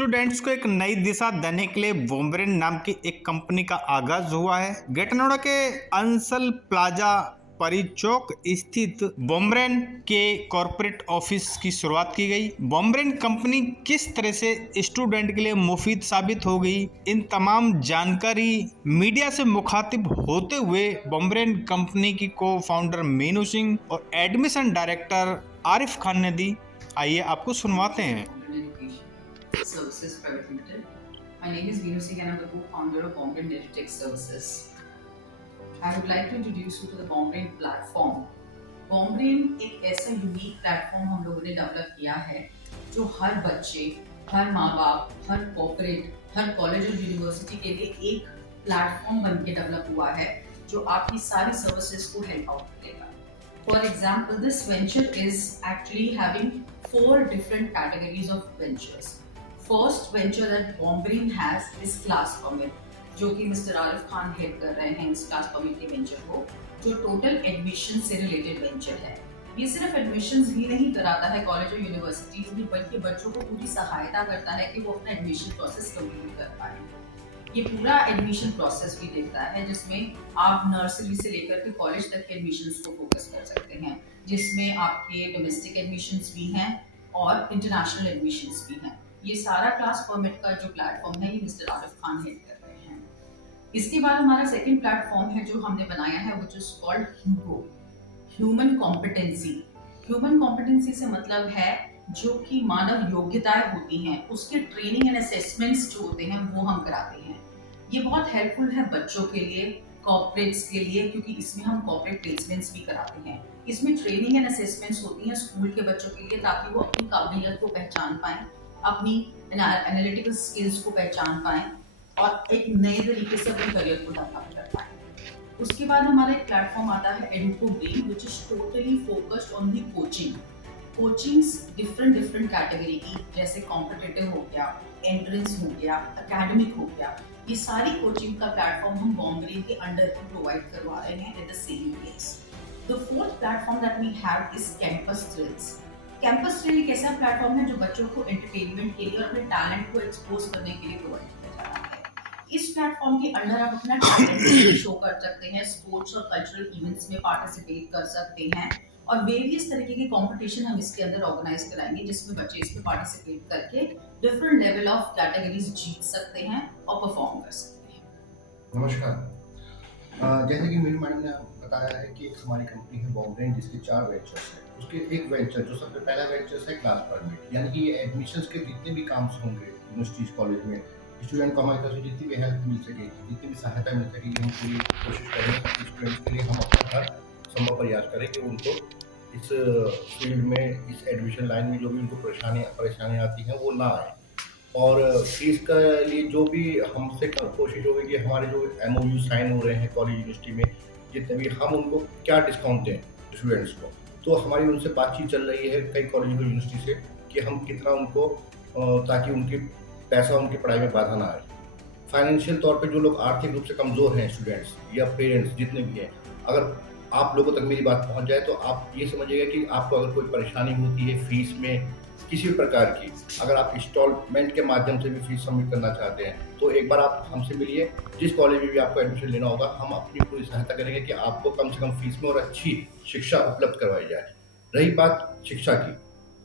Students को एक नई दिशा देने के लिए बॉम्ब्रेन नाम की एक कंपनी का आगाज हुआ है। ग्रेटर नोएडा के अंसल प्लाजा परी चौक स्थित बॉम्ब्रेन के कॉर्पोरेट ऑफिस की शुरुआत की गई। बॉम्ब्रेन कंपनी किस तरह से स्टूडेंट के लिए मुफीद साबित हो गई, इन तमाम जानकारी मीडिया से मुखातिब होते हुए बॉम्ब्रेन कंपनी की को फाउंडर मीनू सिंह और एडमिशन डायरेक्टर आरिफ खान ने दी। आइए आपको सुनवाते हैं। Services Private Limited. My name is Veenu Singh and I'm the co-founder of Bombrain Tech Services. I would like to introduce you to the Bombrain platform. Bombrain एक ऐसा unique platform हम लोगों ने develop किया है जो हर बच्चे, हर माँ बाप, हर कॉर्पोरेट, हर कॉलेज और यूनिवर्सिटी के लिए एक प्लेटफॉर्म बन के डेवलप हुआ है जो आपकी सारी सर्विसेज को हेल्प आउट करेगा। For example, this venture is actually having 4 different categories of ventures. First venture that Bombrain has is Class Permit, जो कि मिस्टर आरिफ खान हेड कर रहे हैं इस क्लास परमिट के वेंचर को, जो टोटल एडमिशन से रिलेटेड वेंचर है। ये सिर्फ एडमिशंस ही नहीं कराता है कॉलेज और यूनिवर्सिटी में, बल्कि बच्चों को पूरी सहायता करता है कि वो अपना एडमिशन प्रोसेस कंप्लीट कर पाए। ये पूरा एडमिशन प्रोसेस भी देखता है जिसमें आप नर्सरी से लेकर के कॉलेज तक के एडमिशंस को फोकस कर सकते हैं, जिसमें आपके डोमेस्टिक एडमिशंस भी हैं और इंटरनेशनल एडमिशंस भी हैं। ये सारा क्लास परमिट का जो प्लेटफॉर्म है ये मिस्टर आरिफ खान हेड कर रहे हैं। इसके बाद हमारा सेकंड प्लेटफॉर्म है जो हमने बनाया है, which is called Hugo, human competency. Human competency से मतलब है जो कि मानव योग्यताएं होती हैं, उसके ट्रेनिंग एंड असेसमेंट्स जो होते हैं वो हम कराते हैं। ये बहुत हेल्पफुल है बच्चों के लिए, कॉर्पोरेट्स के लिए, क्योंकि इसमें हम कॉर्पोरेट प्लेसमेंट्स भी कराते हैं। इसमें ट्रेनिंग एंड असेसमेंट्स होती हैं स्कूल के बच्चों के लिए, ताकि वो अपनी काबिलियत को पहचान पाएं, अपनी एनालिटिकल स्किल्स को पहचान पाएं और एक नए तरीके से अपने करियर को डेवलप कर पाएं। उसके बाद हमारा एक प्लेटफॉर्म आता है Educo Brain, which is totally focused on the coaching. Coachings different category की, जैसे कॉम्पिटिटिव हो गया, एंट्रेंस हो गया, एकेडमिक हो गया, ये सारी कोचिंग का प्लेटफॉर्म हम बॉम्ब्रेन के अंडर ही प्रोवाइड करवा रहे हैं at the same place. The fourth platform that we have is campus thrills. Campus thrill एक ऐसा प्लेटफॉर्म है जो बच्चों को एंटरटेनमेंट के लिए और अपने टैलेंट को एक्सपोज करने के लिए प्रोवाइड किया जा रहा है। इस प्लेटफॉर्म के अंडर आप अपना टैलेंट शो कर सकते हैं, स्पोर्ट्स और कल्चरल इवेंट्स में पार्टिसिपेट कर सकते हैं और वेरियस तरीके के कंपटीशन हम इसके अंदर ऑर्गेनाइज कराएंगे, जिसमें बच्चे इसमें पार्टिसिपेट करके डिफरेंट लेवल ऑफ कैटेगरीज जीत सकते हैं और परफॉर्म कर सकते हैं। नमस्कार। जैसे कि मेरी मैडम ने बताया है कि एक हमारी कंपनी है बॉम्ब्रेन, जिसके 4 वेंचर्स हैं। उसके एक वेंचर जो सबसे पहला वेंचर है क्लास परमिट, यानी कि ये एडमिशंस के जितने भी काम होंगे यूनिवर्सिटीज कॉलेज में, स्टूडेंट को हमारी तरफ से जितनी भी हेल्प मिल सके, जितनी भी सहायता मिल सके, हम पूरी कोशिश करें कि स्टूडेंट्स के लिए हम अपना हर संभव प्रयास करें कि उनको इस फील्ड में, इस एडमिशन लाइन में जो भी उनको परेशानियाँ आती हैं वो ना आए। और फीस के लिए जो भी हमसे कोशिश होगी कि हमारे जो MOU साइन हो रहे हैं कॉलेज यूनिवर्सिटी में, जितने भी हम उनको क्या डिस्काउंट दें स्टूडेंट्स को, तो हमारी उनसे बातचीत चल रही है कई कॉलेज और यूनिवर्सिटी से कि हम कितना उनको, ताकि उनकी पैसा उनकी पढ़ाई में बाधा ना आए। फाइनेंशियल तौर पे जो लोग आर्थिक रूप से कमज़ोर हैं, स्टूडेंट्स या पेरेंट्स जितने भी हैं, अगर आप लोगों तक मेरी बात पहुंच जाए तो आप ये समझिएगा कि आपको अगर कोई परेशानी होती है फीस में किसी भी प्रकार की, अगर आप इंस्टॉलमेंट के माध्यम से भी फीस सबमिट करना चाहते हैं तो एक बार आप हमसे मिलिए। जिस कॉलेज में भी आपको एडमिशन लेना होगा, हम अपनी पूरी सहायता करेंगे कि आपको कम से कम फीस में और अच्छी शिक्षा उपलब्ध करवाई जाए। रही बात शिक्षा की,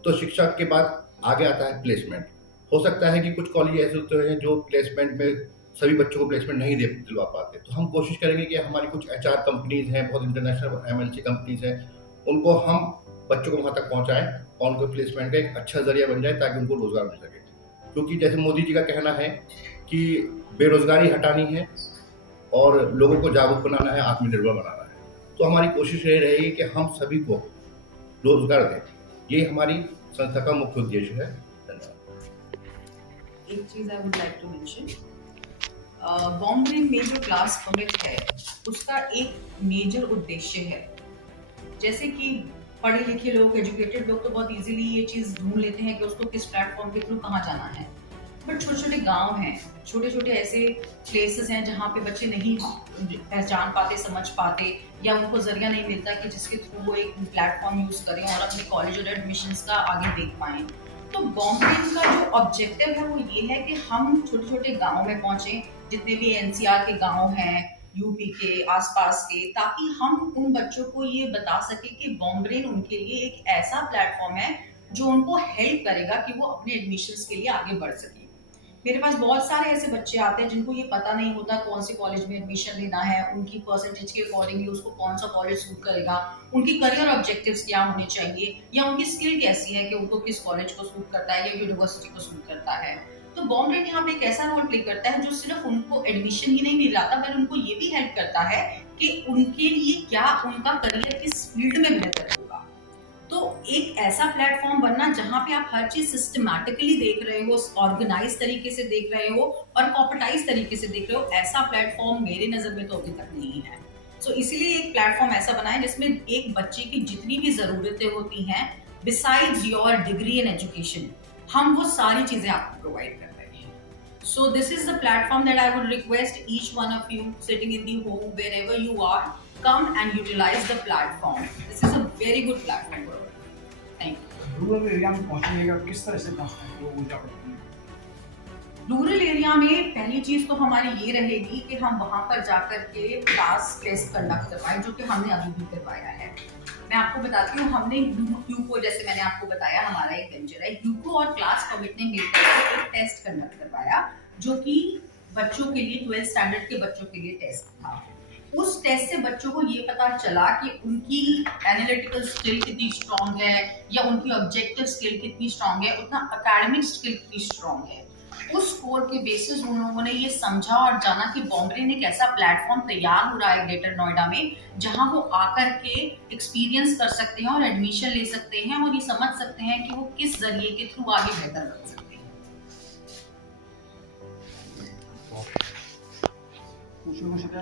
तो शिक्षा के बाद आगे आता है प्लेसमेंट। हो सकता है कि कुछ कॉलेज ऐसे होते हैं जो प्लेसमेंट में सभी बच्चों को प्लेसमेंट नहीं दिलवा पाते, तो हम कोशिश करेंगे कि हमारी कुछ HR कंपनीज हैं, बहुत इंटरनेशनल MNC कंपनीज हैं, उनको हम बच्चों को वहाँ तक पहुँचाएँ और उनको प्लेसमेंट का एक अच्छा जरिया बन जाए ताकि उनको रोजगार मिल सके। क्योंकि जैसे मोदी जी का कहना है कि बेरोजगारी हटानी है और लोगों को जागरूक बनाना है, आत्मनिर्भर बनाना है, तो हमारी कोशिश ये रहेगी कि हम सभी को रोजगार दें। ये हमारी संस्था का मुख्य उद्देश्य है। धन्यवाद। एक चीज I would like to mention, बॉम्ब्रेन में जो क्लास परमिट है उसका एक मेजर उद्देश्य है, जैसे कि पढ़े लिखे लोग, एजुकेटेड लोग तो बहुत इजीली ये चीज़ ढूंढ लेते हैं कि उसको किस प्लेटफॉर्म के थ्रू कहाँ जाना है, बट छोटे छोटे गांव हैं, छोटे छोटे ऐसे प्लेसेस हैं जहाँ पे बच्चे नहीं पहचान पाते, समझ पाते, या उनको जरिया नहीं मिलता कि जिसके थ्रू वो एक प्लेटफॉर्म यूज़ करें और अपने कॉलेज और एडमिशन्स का आगे देख पाएँ। तो बॉम्ब्रेन का जो ऑब्जेक्टिव है वो ये है कि हम छोटे छोटे गाँव में पहुंचे, जितने भी एनसीआर के गाँव हैं, यूपी के आसपास के, ताकि हम उन बच्चों को ये बता सके कि बॉम्ब्रेन उनके लिए एक ऐसा प्लेटफॉर्म है जो उनको हेल्प करेगा कि वो अपने एडमिशन्स के लिए आगे बढ़ सके। मेरे पास बहुत सारे ऐसे बच्चे आते हैं जिनको ये पता नहीं होता कौन से कॉलेज में एडमिशन लेना है, उनकी परसेंटेज के अकॉर्डिंगली उसको कौन सा कॉलेज सूट करेगा, उनकी करियर ऑब्जेक्टिव्स क्या होने चाहिए, या उनकी स्किल कैसी है कि उनको किस कॉलेज को सूट करता है या यूनिवर्सिटी को सूट करता है। तो बॉम्ब्रेन यहाँ पे एक ऐसा रोल प्ले करता है जो सिर्फ उनको एडमिशन ही नहीं दिलाता, बल्कि उनको ये भी हेल्प करता है कि उनके लिए क्या उनका करियर किस फील्ड में बेहतर होगा। तो एक ऐसा प्लेटफॉर्म बनना जहां पे आप हर चीज सिस्टमैटिकली देख रहे हो, ऑर्गेनाइज तरीके से देख रहे हो और कॉर्पोरेटाइज तरीके से देख रहे हो, ऐसा प्लेटफॉर्म मेरे नजर में तो अभी तक नहीं है। सो इसीलिए एक प्लेटफॉर्म ऐसा बना है जिसमें एक बच्चे की जितनी भी जरूरतें होती हैं besides your degree and education, हम वो सारी चीजें आपको प्रोवाइड कर रहे हैं। So this is the platform that I would request each one of you sitting in the home, wherever you are, come and utilize the platform. This is a very good platform for all. Thank you. Rural area में पहुंचने का किस तरह से पहुंचते हैं लोग ऊर्जा पड़ती है? रूरल एरिया में पहली चीज तो हमारी ये रहेगी कि हम वहां पर जाकर के क्लास टेस्ट कंडक्ट करवाएं, जो कि हमने अभी भी करवाया है। मैं आपको बताती हूँ, हमने यूको, जैसे मैंने आपको बताया, हमारा एक वेंचर है, यूको और क्लास कमिट ने मिलकर एक टेस्ट कंडक्ट करवाया जो कि बच्चों के लिए 12th स्टैंडर्ड के बच्चों के लिए टेस्ट था। उस टेस्ट से बच्चों को ये पता चला कि उनकी एनालिटिकल स्किल कितनी स्ट्रांग है या उनकी ऑब्जेक्टिव स्किल कितनी स्ट्रांग है, उतना एकेडमिक स्किल कितनी स्ट्रांग है। उस स्कोर के बेसिस उन लोगों ने ये समझा और जाना कि बॉम्ब्रेन एक ऐसा प्लेटफॉर्म तैयार हो रहा है ग्रेटर नोएडा में जहां वो आकर के एक्सपीरियंस कर सकते हैं और एडमिशन ले सकते हैं और ये समझ सकते हैं कि वो किस जरिए के थ्रू आगे बेहतर बन सकते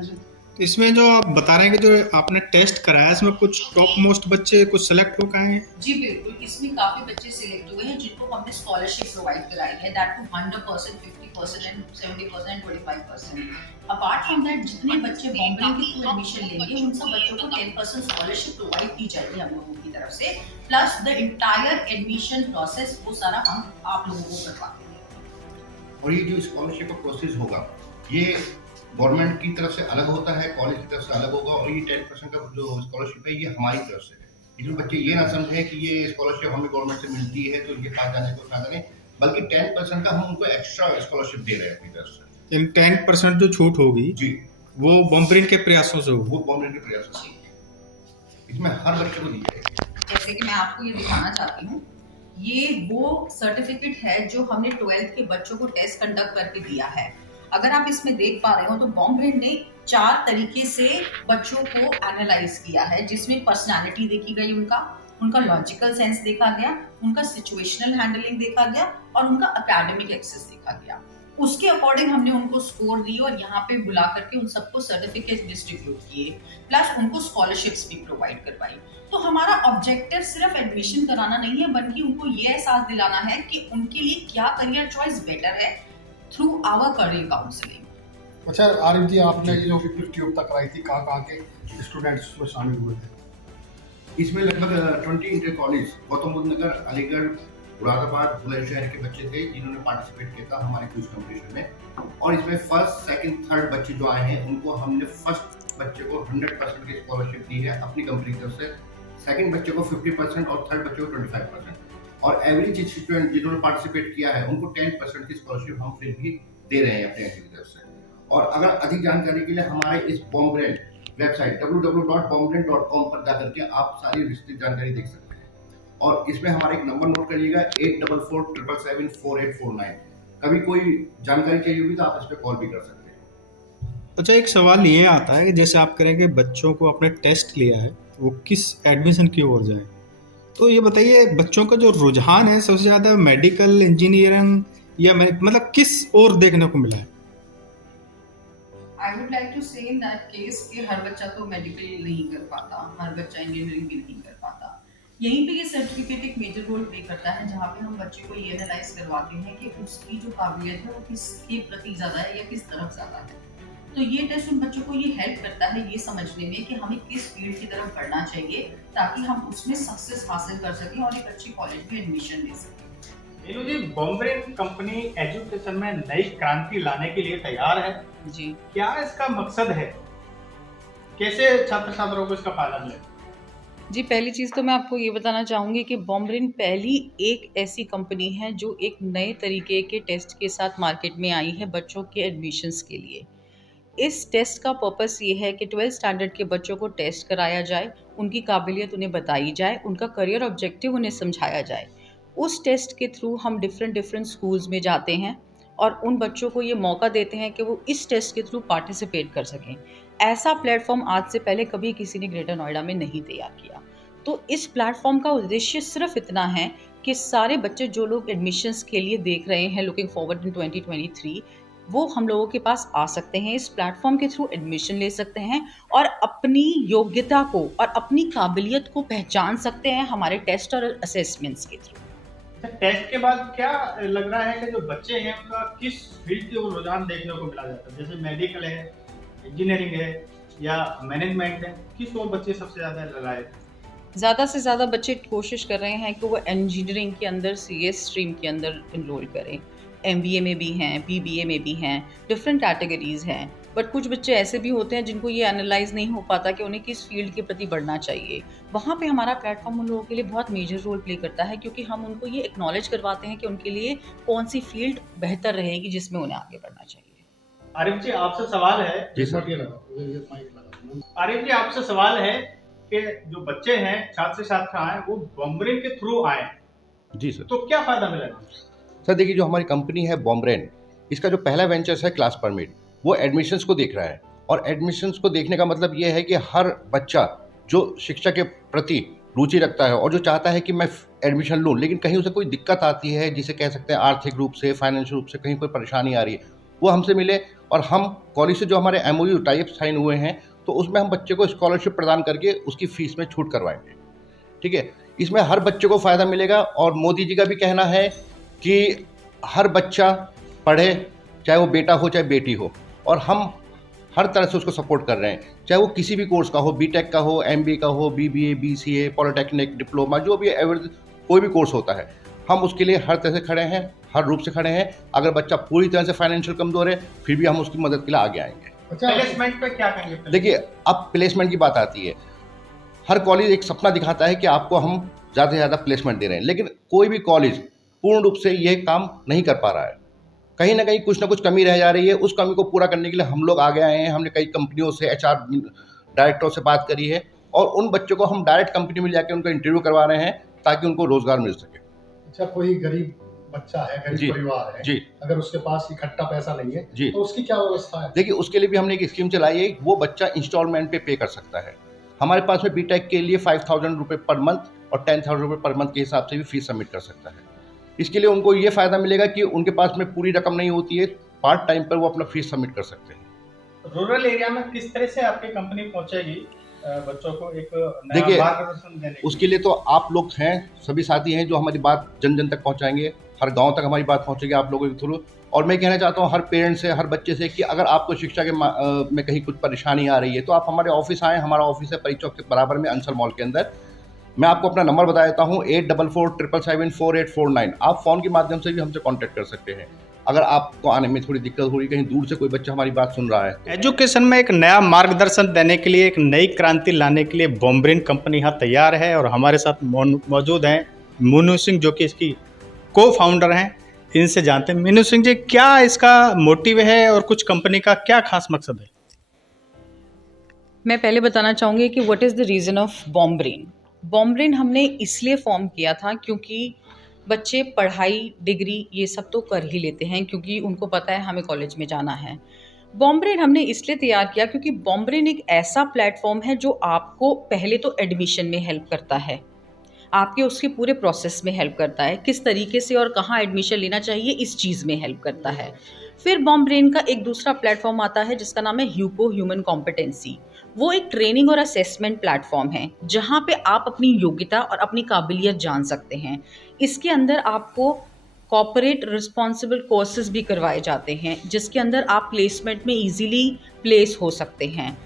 हैं। इसमें जो आप बता रहे हैं कि जो आपने टेस्ट कराया, इसमें कुछ टॉप मोस्ट बच्चे कुछ सेलेक्ट हो गए हैं? जी बिल्कुल, इसमें काफी बच्चे सिलेक्ट हुए हैं जिनको हमने स्कॉलरशिप प्रोवाइड कराई है, दैट टू 100%, 50% एंड 70% 25%। अपार्ट फ्रॉम दैट, जितने बच्चे बॉम्ब्रेन के थ्रू एडमिशन लेंगे उन सब बच्चों को 10% स्कॉलरशिप प्रोवाइड की जाएगी हम लोगों की तरफ से, plus the entire admission process वो सारा हम आप लोगों को करवाते हैं। और ये जो स्कॉलरशिप का प्रोसेस होगा ये गवर्नमेंट की तरफ से अलग होता है, कॉलेज की तरफ से अलग होगा, और ये 10% का जो स्कॉलरशिप है ये हमारी तरफ से है। इसमें बच्चे ये ना समझें कि ये स्कॉलरशिप हमें गवर्नमेंट से मिलती है तो ये पास जाने को फायदा नहीं, बल्कि 10% का हम उनको एक्स्ट्रा स्कॉलरशिप दे रहे हैं अपनी तरफ से। इन 10% जो छूट होगी जी, वो बॉम्ब्रेन के प्रयासों से होगी? वो गवर्नमेंट के प्रयासों से इसमें हर बच्चे को दी जाएगी। जैसे कि मैं आपको ये दिखाना चाहती हूँ, ये वो सर्टिफिकेट है जो हमने 12th के बच्चों को टेस्ट कंडक्ट करके दिया है। अगर आप इसमें देख पा रहे हो तो बॉम्ब्रेन ने 4 तरीके से बच्चों को एनालाइज किया है, जिसमें पर्सनालिटी देखी गई, उनका लॉजिकल सेंस देखा गया, उनका सिचुएशनल हैंडलिंग देखा गया और उनका एकेडमिक एक्सेस देखा गया। उसके अकॉर्डिंग हमने उनको स्कोर दी और यहाँ पे बुला करके उन सबको सर्टिफिकेट डिस्ट्रीब्यूट किए, प्लस उनको स्कॉलरशिप्स भी प्रोवाइड करवाई। तो हमारा ऑब्जेक्टिव सिर्फ एडमिशन कराना नहीं है, बल्कि उनको ये एहसास दिलाना है कि उनके लिए क्या करियर चॉइस बेटर है थ्रू आवर करियर काउंसलिंग। अच्छा आरिफ जी, आपने ये जो 50 तक कराई थी, कहाँ के स्टूडेंट्स उसमें शामिल हुए थे? इसमें लगभग 20 इंटर कॉलेज, गौतम बुद्ध नगर, अलीगढ़, मुरादाबाद, बुलंदशहर के बच्चे थे जिन्होंने पार्टिसिपेट किया था हमारे क्विज कंपटीशन में। और इसमें फर्स्ट, सेकंड, थर्ड बच्चे जो आए हैं उनको हमने फर्स्ट बच्चे को 100% की स्कॉलरशिप दी है अपनी कंपनी की तरफ से, सेकंड बच्चे को 50% और थर्ड बच्चे को 25%। और एवरेज स्टूडेंट जिन्होंने पार्टिसिपेट किया है उनको 10% की स्कॉलरशिप हम फिर भी दे रहे हैं अपने एनजीओ की तरफ से। और अगर अधिक जानकारी के लिए हमारे इस बॉम्ब्रेन वेबसाइट www.bombren.com पर जाकर के आप सारी विस्तृत जानकारी देख सकते हैं। और इसमें हमारा एक नंबर नोट करिएगा, 8447774849। कभी कोई जानकारी चाहिए होगी तो आप इस पर कॉल भी कर सकते हैं। अच्छा, एक सवाल ये आता है कि जैसे आप करेंगे बच्चों को आपने टेस्ट लिया है, वो किस एडमिशन की ओर जाए, तो ये बताइए बच्चों का जो रुझान है सबसे ज्यादा मेडिकल, इंजीनियरिंग या मतलब किस ओर देखने को मिला है? I would like to say in that case कि हर बच्चा तो मेडिकल नहीं कर पाता, हर बच्चा इंजीनियरिंग भी नहीं कर पाता। यहीं पे ये सर्टिफिकेट एक मेजर रोल प्ले करता है, जहाँ पे हम बच्चे को ये एनालाइज करवाते हैं कि उसकी जो काबिलियत है वो किसके प्रति ज्यादा है या किस तरफ ज्यादा है। तो ये टेस्ट उन बच्चों को ये हेल्प करता है ये समझने में कि हमें किस फील्ड की तरफ बढ़ना चाहिए ताकि हम उसमें सक्सेस हासिल कर सकें और एक अच्छी कॉलेज में एडमिशन ले सकें। मीनू जी, बॉम्ब्रेन कंपनी एजुकेशन में नई क्रांति लाने के लिए तैयार है। जी क्या इसका मकसद है? कैसे छात्र छात्राओं को इसका फायदा मिलेगा? जी, पहली चीज़ तो मैं आपको ये बताना चाहूँगी कि बॉम्ब्रेन पहली एक ऐसी कंपनी है जो एक नए तरीके के टेस्ट के साथ मार्केट में आई है बच्चों के एडमिशन्स के लिए। इस टेस्ट का पर्पस ये है कि 12th स्टैंडर्ड के बच्चों को टेस्ट कराया जाए, उनकी काबिलियत उन्हें बताई जाए, उनका करियर ऑब्जेक्टिव उन्हें समझाया जाए। उस टेस्ट के थ्रू हम डिफरेंट स्कूल्स में जाते हैं और उन बच्चों को ये मौका देते हैं कि वो इस टेस्ट के थ्रू पार्टिसिपेट कर सकें। ऐसा प्लेटफॉर्म आज से पहले कभी किसी ने ग्रेटर नोएडा में नहीं तैयार किया। तो इस प्लेटफॉर्म का उद्देश्य सिर्फ इतना है कि सारे बच्चे जो लोग एडमिशन्स के लिए देख रहे हैं लुकिंग फॉरवर्ड इन 2023, वो हम लोगों के पास आ सकते हैं, इस प्लेटफॉर्म के थ्रू एडमिशन ले सकते हैं और अपनी योग्यता को और अपनी काबिलियत को पहचान सकते हैं हमारे टेस्ट और असेसमेंट्स के थ्रू। टेस्ट के बाद क्या लग रहा है कि जो बच्चे हैं उनका किस फील्ड की ओर रुझान देखने को मिला जाता है? जैसे मेडिकल है, इंजीनियरिंग है या मैनेजमेंट है, किस ओर बच्चे सबसे ज़्यादा लगाए? ज़्यादा से ज़्यादा बच्चे कोशिश कर रहे हैं कि वो इंजीनियरिंग के अंदर CS स्ट्रीम के अंदर इनरोल करें। MBA में भी हैं, BBA में भी हैं, डिफरेंट कैटेगरीज़ हैं। बट कुछ बच्चे ऐसे भी होते हैं जिनको ये एनालाइज नहीं हो पाता कि उन्हें किस फील्ड के प्रति बढ़ना चाहिए। वहाँ पे हमारा प्लेटफॉर्म उन लोगों के लिए बहुत मेजर रोल प्ले करता है, क्योंकि हम उनको ये एक्नॉलेज करवाते हैं कि उनके लिए कौन सी फील्ड बेहतर रहेगी जिसमें उन्हें आगे बढ़ना चाहिए। आरिफ जी, आपसे सवाल है। जी सर। आरिफ जी, आपसे सवाल है कि जो बच्चे हैं, छात्र छात्रा हैं, वो बॉम्ब्रेन के थ्रू आए, जी सर। तो क्या फायदा मिलेगा? सर देखिए, जो हमारी कंपनी है बॉम्ब्रेन, इसका जो पहला वेंचर्स है क्लास परमिट, वो एडमिशन्स को देख रहा है। और एडमिशन्स को देखने का मतलब ये है कि हर बच्चा जो शिक्षा के प्रति रुचि रखता है और जो चाहता है कि मैं एडमिशन लूँ, लेकिन कहीं उसे कोई दिक्कत आती है, जिसे कह सकते हैं आर्थिक रूप से, फाइनेंशियल रूप से कहीं कोई परेशानी आ रही है, वो हमसे मिले। और हम कॉलेज से जो हमारे MOU टाइप साइन हुए हैं, तो उसमें हम बच्चे को स्कॉलरशिप प्रदान करके उसकी फ़ीस में छूट करवाएंगे। ठीक है, इसमें हर बच्चे को फ़ायदा मिलेगा। और मोदी जी का भी कहना है कि हर बच्चा पढ़े, चाहे वो बेटा हो चाहे बेटी हो, और हम हर तरह से उसको सपोर्ट कर रहे हैं, चाहे वो किसी भी कोर्स का हो, BTech का हो, MBA का हो, BBA, BCA, पॉलिटेक्निक, डिप्लोमा, जो भी कोई भी कोर्स होता है, हम उसके लिए हर तरह से खड़े हैं, हर रूप से खड़े हैं। अगर बच्चा पूरी तरह से फाइनेंशियल कमज़ोर है, फिर भी हम उसकी मदद के लिए आगे आएंगे। प्लेसमेंट पे क्या करेंगे? देखिए, अब प्लेसमेंट की बात आती है। हर कॉलेज एक सपना दिखाता है कि आपको हम ज़्यादा से ज़्यादा प्लेसमेंट दे रहे हैं, लेकिन कोई भी कॉलेज पूर्ण रूप से ये काम नहीं कर पा रहा है। कहीं ना कुछ कमी रह जा रही है। उस कमी को पूरा करने के लिए हम लोग आगे आए हैं। हमने कई कंपनियों से, HR डायरेक्टरों से बात करी है, और उन बच्चों को हम डायरेक्ट कंपनी में जाकर उनका इंटरव्यू करवा रहे हैं, ताकि उनको रोजगार मिल सके। अच्छा, कोई गरीब बच्चा है, जी, गरीब परिवार है, जी, अगर उसके पास इकट्ठा पैसा नहीं है, जी, तो उसकी क्या व्यवस्था है? देखिए, उसके लिए भी हमने एक स्कीम चलाई है। वो बच्चा इंस्टॉलमेंट पे कर सकता है। हमारे पास में BTech के लिए 5,000 रुपये पर मंथ और 10,000 रुपये पर मंथ के हिसाब से भी फीस सबमिट कर सकता है। इसके लिए उनको ये फ़ायदा मिलेगा कि उनके पास में पूरी रकम नहीं होती है, पार्ट टाइम पर वो अपना फीस सबमिट कर सकते हैं। रूरल एरिया में किस तरह से आपकी कंपनी पहुंचेगी बच्चों को एक देखिए, नया मार्गदर्शन देने के उसके लिए तो आप लोग हैं, सभी साथी हैं, जो हमारी बात जन जन तक पहुंचाएंगे। हर गांव तक हमारी बात पहुंचेगी आप लोगों के थ्रू। और मैं कहना चाहता हूं हर पेरेंट्स से, हर बच्चे से, कि अगर आपको शिक्षा के में कहीं कुछ परेशानी आ रही है, तो आप हमारे ऑफिस आएँ। हमारा ऑफिस है परी चौक के बराबर में, अंसल मॉल के अंदर। मैं आपको अपना नंबर बता देता हूँ, 8447774849। आप फ़ोन के माध्यम से भी हमसे कॉन्टैक्ट कर सकते हैं। अगर आपको आने में थोड़ी दिक्कत हो रही, कहीं दूर से कोई बच्चा हमारी बात सुन रहा है। एजुकेशन में एक नया मार्गदर्शन देने के लिए, एक नई क्रांति लाने के लिए बॉम्ब्रेन कंपनी यहाँ तैयार है। और हमारे साथ मौजूद हैं मीनू सिंह, जो कि इसकी को-फाउंडर हैं। इनसे जानते हैं। मीनू सिंह जी, क्या इसका मोटिव है और कुछ कंपनी का क्या खास मकसद है? मैं पहले बताना चाहूँगी कि what is the reason of बॉम्ब्रेन। बॉम्ब्रेन हमने इसलिए फॉर्म किया था क्योंकि बच्चे पढ़ाई, डिग्री ये सब तो कर ही लेते हैं, क्योंकि उनको पता है हमें कॉलेज में जाना है। बॉम्ब्रेन हमने इसलिए तैयार किया क्योंकि बॉम्ब्रेन एक ऐसा प्लेटफॉर्म है जो आपको पहले तो एडमिशन में हेल्प करता है, आपके उसके पूरे प्रोसेस में हेल्प करता है, किस तरीके से और कहाँ एडमिशन लेना चाहिए इस चीज़ में हेल्प करता है। फिर बॉम्ब्रेन का एक दूसरा प्लेटफॉर्म आता है जिसका नाम है ह्यूको, ह्यूमन कॉम्पिटेंसी। वो एक ट्रेनिंग और असेसमेंट प्लेटफॉर्म है जहाँ पे आप अपनी योग्यता और अपनी काबिलियत जान सकते हैं। इसके अंदर आपको कॉर्पोरेट रिस्पॉन्सिबल कोर्सेज भी करवाए जाते हैं, जिसके अंदर आप प्लेसमेंट में इजीली प्लेस हो सकते हैं।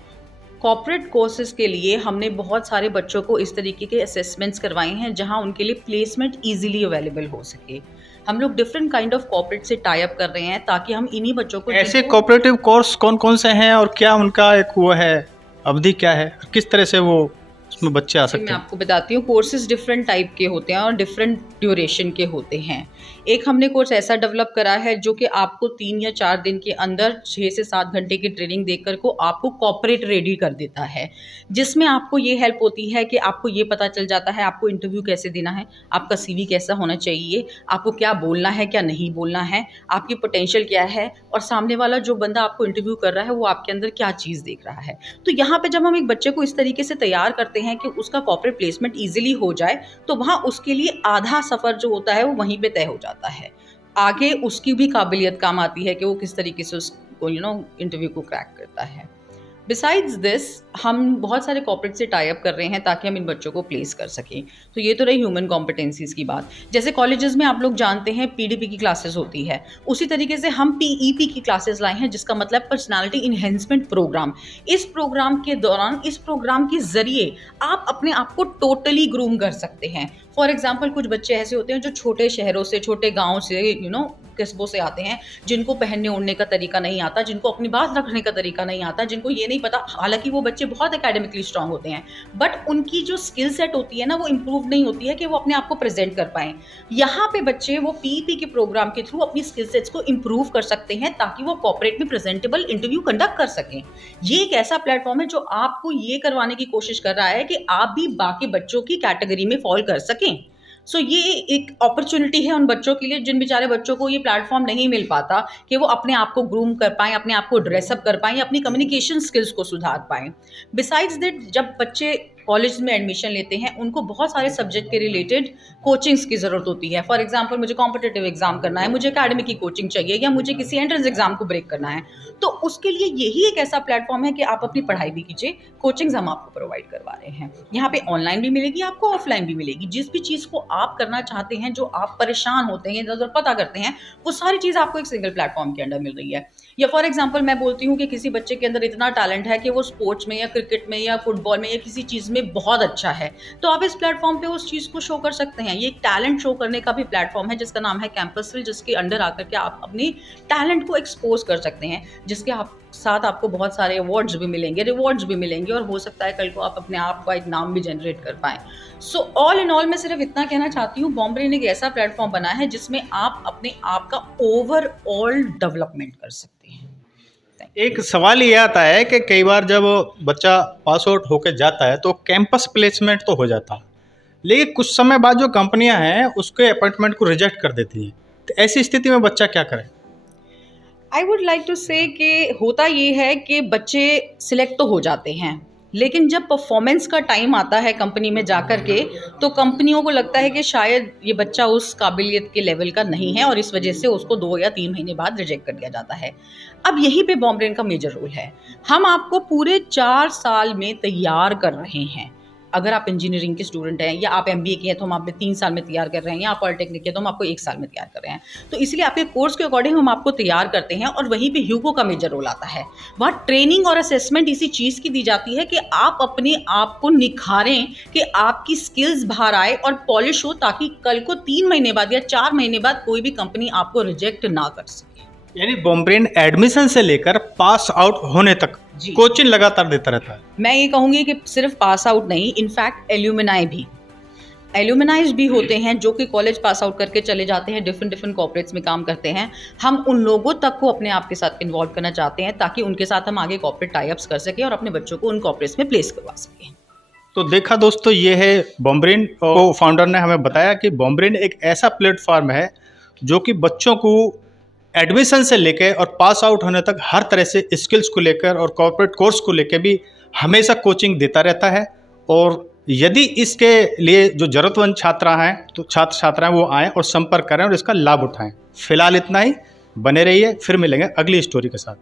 कॉर्पोरेट कोर्सेज के लिए हमने बहुत सारे बच्चों को इस तरीके के असेसमेंट्स करवाए हैं जहां उनके लिए प्लेसमेंट इजीली अवेलेबल हो सके। हम लोग डिफरेंट काइंड ऑफ कॉर्पोरेट से टाई अप कर रहे हैं ताकि हम इन्हीं बच्चों को ऐसे कोऑपरेटिव कोर्स कौन कौन से हैं और क्या उनका एक वो है, अवधि क्या है, किस तरह से वो उसमें बच्चे आ मैं सकते हैं? आपको बताती हूँ। कोर्सेज डिफरेंट टाइप के होते हैं और डिफरेंट ड्यूरेशन के होते हैं। एक हमने कोर्स ऐसा डेवलप करा है जो कि आपको 3 या 4 दिन के अंदर 6 से 7 घंटे की ट्रेनिंग देकर को आपको कॉर्पोरेट रेडी कर देता है, जिसमें आपको ये हेल्प होती है कि आपको ये पता चल जाता है आपको इंटरव्यू कैसे देना है, आपका सीवी कैसा होना चाहिए, आपको क्या बोलना है क्या नहीं बोलना है, आपकी पोटेंशियल क्या है और सामने वाला जो बंदा आपको इंटरव्यू कर रहा है वो आपके अंदर क्या चीज़ देख रहा है। तो यहाँ पे जब हम एक बच्चे को इस तरीके से तैयार करते हैं कि उसका कॉर्पोरेट प्लेसमेंट ईजिली हो जाए, तो वहाँ उसके लिए आधा सफ़र जो होता है वो वहीं पे तय हो जाता है। आगे उसकी भी काबिलियत काम आती है कि वो किस तरीके से उसको इंटरव्यू को क्रैक करता है। बिसाइड्स दिस हम बहुत सारे कॉर्पोरेट से टाई अप कर रहे हैं ताकि हम इन बच्चों को प्लेस कर सकें। तो ये तो रही ह्यूमन कॉम्पिटेंसीज़ की बात। जैसे कॉलेजेस में आप लोग जानते हैं पीडीपी की क्लासेस होती है, उसी तरीके से हम पीईपी की क्लासेस लाए हैं, जिसका मतलब पर्सनालिटी इन्हेंसमेंट प्रोग्राम। इस प्रोग्राम के दौरान, इस प्रोग्राम के ज़रिए आप अपने आप को टोटली ग्रूम कर सकते हैं। फॉर एग्जाम्पल, कुछ बच्चे ऐसे होते हैं जो छोटे शहरों से, छोटे गाँव से, कस्बों से आते हैं, जिनको पहनने ओढ़ने का तरीका नहीं आता, जिनको अपनी बात रखने का तरीका नहीं आता, जिनको ये नहीं पता। हालांकि वो बच्चे बहुत एकेडमिकली स्ट्रांग होते हैं, बट उनकी जो स्किल सेट होती है ना, वो इम्प्रूव नहीं होती है कि वो अपने आप को प्रेजेंट कर पाएं। यहाँ पे बच्चे वो पीईपी के प्रोग्राम के थ्रू अपनी स्किल सेट्स को इम्प्रूव कर सकते हैं ताकि वो कॉर्पोरेट में प्रेजेंटेबल इंटरव्यू कंडक्ट कर सकें। ये एक ऐसा प्लेटफॉर्म है जो आपको ये करवाने की कोशिश कर रहा है कि आप भी बाकी बच्चों की कैटेगरी में फॉल कर सकें। सो ये एक अपॉर्चुनिटी है उन बच्चों के लिए जिन बेचारे बच्चों को ये प्लेटफॉर्म नहीं मिल पाता कि वो अपने आप को ग्रूम कर पाएँ, अपने आप को ड्रेसअप कर पाएँ या अपनी कम्युनिकेशन स्किल्स को सुधार पाएँ। बिसाइड्स दैट, जब बच्चे कॉलेज में एडमिशन लेते हैं उनको बहुत सारे सब्जेक्ट के रिलेटेड कोचिंग्स की ज़रूरत होती है। फॉर एग्जांपल, मुझे कॉम्पिटिटिव एग्जाम करना है, मुझे एकेडमिक की कोचिंग चाहिए, या मुझे किसी एंट्रेंस एग्जाम को ब्रेक करना है, तो उसके लिए यही एक ऐसा प्लेटफॉर्म है कि आप अपनी पढ़ाई भी कीजिए। कोचिंग्स हम आपको प्रोवाइड करवा रहे हैं। यहाँ पे ऑनलाइन भी मिलेगी आपको, ऑफलाइन भी मिलेगी। जिस भी चीज़ को आप करना चाहते हैं, जो आप परेशान होते हैं, इधर पता करते हैं, वो सारी चीज़ आपको एक सिंगल प्लेटफॉर्म के अंडर मिल रही है। या फॉर एग्जांपल, मैं बोलती हूँ कि किसी बच्चे के अंदर इतना टैलेंट है कि वो स्पोर्ट्स में या क्रिकेट में या फुटबॉल में या किसी चीज़ में बहुत अच्छा है, तो आप इस प्लेटफॉर्म पे उस चीज़ को शो कर सकते हैं। ये एक टैलेंट शो करने का भी प्लेटफॉर्म है जिसका नाम है कैंपसविल, जिसके अंडर आकर के आप अपने टैलेंट को एक्सपोज कर सकते हैं, जिसके साथ आपको बहुत सारे अवार्ड्स भी मिलेंगे, रिवॉर्ड्स भी मिलेंगे, और हो सकता है कल को आप अपने आप का एक नाम भी जनरेट कर पाएँ। सो ऑल इन ऑल मैं सिर्फ इतना कहना चाहती हूँ, बॉम्ब्रेन एक ऐसा प्लेटफॉर्म बना है जिसमें आप अपने आप का ओवरऑल डेवलपमेंट कर सकते हैं। एक सवाल ये आता है कि कई बार जब बच्चा पास आउट होकर जाता है तो कैंपस प्लेसमेंट तो हो जाता है, लेकिन कुछ समय बाद जो कंपनियां हैं उसके अपॉइंटमेंट को रिजेक्ट कर देती हैं। तो ऐसी स्थिति में बच्चा क्या करे? आई वुड लाइक टू से कि होता ये है कि बच्चे सिलेक्ट तो हो जाते हैं, लेकिन जब परफॉर्मेंस का टाइम आता है कंपनी में जाकर के, तो कंपनियों को लगता है कि शायद ये बच्चा उस काबिलियत के लेवल का नहीं है, और इस वजह से उसको 2 या 3 महीने बाद रिजेक्ट कर दिया जाता है। अब यहीं पे बॉम्ब्रेन का मेजर रोल है। हम आपको पूरे 4 साल में तैयार कर रहे हैं। अगर आप इंजीनियरिंग के स्टूडेंट हैं या आप एमबीए के हैं तो हम आपको 3 साल में तैयार कर रहे हैं, या आप पॉलिटेक्निक के तो हम आपको 1 साल में तैयार कर रहे हैं। तो इसलिए आपके कोर्स के अकॉर्डिंग हम आपको तैयार करते हैं, और वहीं पे ह्यूगो का मेजर रोल आता है। वहाँ ट्रेनिंग और असेसमेंट इसी चीज़ की दी जाती है कि आप अपने आप को निखारें, कि आपकी स्किल्स बाहर आए और पॉलिश हो, ताकि कल को 3 महीने बाद या 4 महीने बाद कोई भी कंपनी आपको रिजेक्ट ना कर सके। यानी बॉम्ब्रेन एडमिशन से लेकर पास आउट होने तक कोचिंग लगातार देता रहता है। मैं ये कहूँगी कि सिर्फ पास आउट नहीं, इनफैक्ट एल्यूमिनाइज भी होते हैं जो कि कॉलेज पास आउट करके चले जाते हैं, डिफरेंट कॉर्पोरेट्स में काम करते हैं। हम उन लोगों तक को अपने आप के साथ इन्वॉल्व करना चाहते हैं ताकि उनके साथ हम आगे कॉर्पोरेट टाई अप्स कर सकें और अपने बच्चों को उन कॉर्पोरेट्स में प्लेस करवा सकें। तो देखा दोस्तों, ये है बॉम्ब्रेन को फाउंडर ने हमें बताया कि बॉम्ब्रेन एक ऐसा प्लेटफॉर्म है जो कि बच्चों को एडमिशन से लेकर और पास आउट होने तक हर तरह से स्किल्स को लेकर और कॉर्पोरेट कोर्स को लेकर भी हमेशा कोचिंग देता रहता है। और यदि इसके लिए जो ज़रूरतमंद छात्रा हैं तो छात्र छात्राएं वो आएँ और संपर्क करें और इसका लाभ उठाएं। फिलहाल इतना ही, बने रहिए, फिर मिलेंगे अगली स्टोरी के साथ।